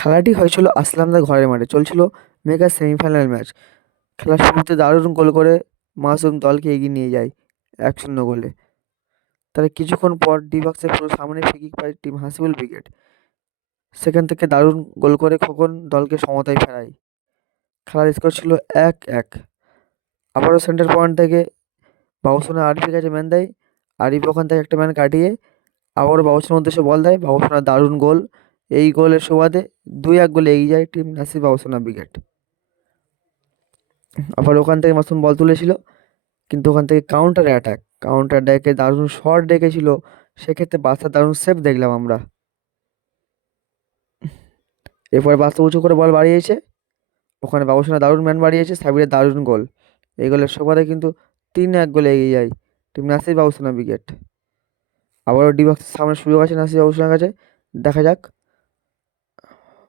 খেলাটি হয়েছিল আসলামদের ঘরের মাঠে। চলছিল মেগা সেমিফাইনাল ম্যাচ। খেলার শুরুতে দারুণ গোল করে মাসুম দলকে এগিয়ে নিয়ে যায় এক শূন্য গোলে। তার কিছুক্ষণ পর ডি বক্সের পুরো সামনে ফ্রি কিক পায় টিম হাসিবুল ব্রিগেড। সেখান থেকে দারুণ গোল করে খোকন দলকে সমতায় ফেরায়। খেলার স্কোর ছিল এক এক। আবারও সেন্টার পয়েন্ট থেকে বাবুসোনা আরিফের কাছে ম্যান দেয়। আরিফ ওখান থেকে একটা ম্যান কাটিয়ে আবারও বাবুসোনার উদ্দেশ্যে বল দেয়। বাবুসোনার দারুণ গোল। এই গোলের সুবাদে দুই এক গোলে এগিয়ে যায় টিম নাসির বাবুসোনা ব্রিগেড আবার ওখান থেকে মাসুম বল তুলেছিল, কিন্তু ওখান থেকে কাউন্টার অ্যাটাক কাউন্টার অ্যাটাকে দারুণ শট ডেকেছিল সেক্ষেত্রে বাচ্চার দারুণ সেভ দেখলাম আমরা। এরপরে বাচ্চা উঁচু করে বল বাড়িয়েছে, ওখানে বাবুসোনা দারুণ ম্যান বাড়িয়েছে, সাবিরের দারুণ গোল। এই গোলের সুবাদে কিন্তু তিন এক গোলে এগিয়ে যায় টিম নাসির বাবুসোনা ব্রিগেড আবারও ডি বক্সের সামনে সুযোগ আছে নাসির বাবুসোনার কাছে, দেখা যাক।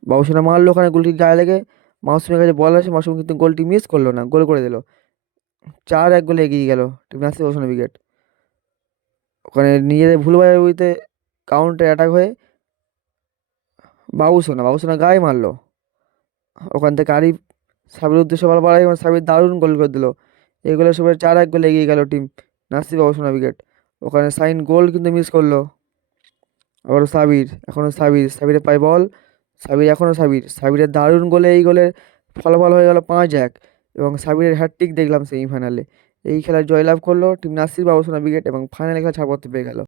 বাবুসোনা মারলো ওখানে গোলটি গায়ে লেগে মাসুমের কাছে বল আছে মাসুম কিন্তু গোলটি মিস করল না, গোল করে দিল। চার এক গোলে এগিয়ে গেল টিম নাসির বাবুসোনা ব্রিগেড ওখানে নিজেদের ভুল বুঝতে কাউন্টার অ্যাটাক হয়ে বাবুসোনা বাবুসোনা গায়ে মারলো। ওখান থেকে আরিফ সাবির উদ্দেশ্য বল বাড়াই এবং সাবির দারুণ গোল করে দিল। এই গোলের সবাই চার এক গোলে এগিয়ে গেল টিম নাসির বাবুসোনা ব্রিগেড ওখানে সাইন গোল কিন্তু মিস করল। আবারও সাবির এখনও সাবির, সাবিরের পায় বল সাবির, এখনও সাবির। সাবিরের দারুণ গোলে, এই গোলের ফলাফল হয়ে গেল পাঁচ এক এবং সাবিরের হ্যাটট্রিক দেখলাম সেমিফাইনালে এই খেলায় জয়লাভ করল টিম নাসির, বাবুসোনা, বিকেট এবং ফাইনালে খেলা ছাড়পত্র পেয়ে গেল।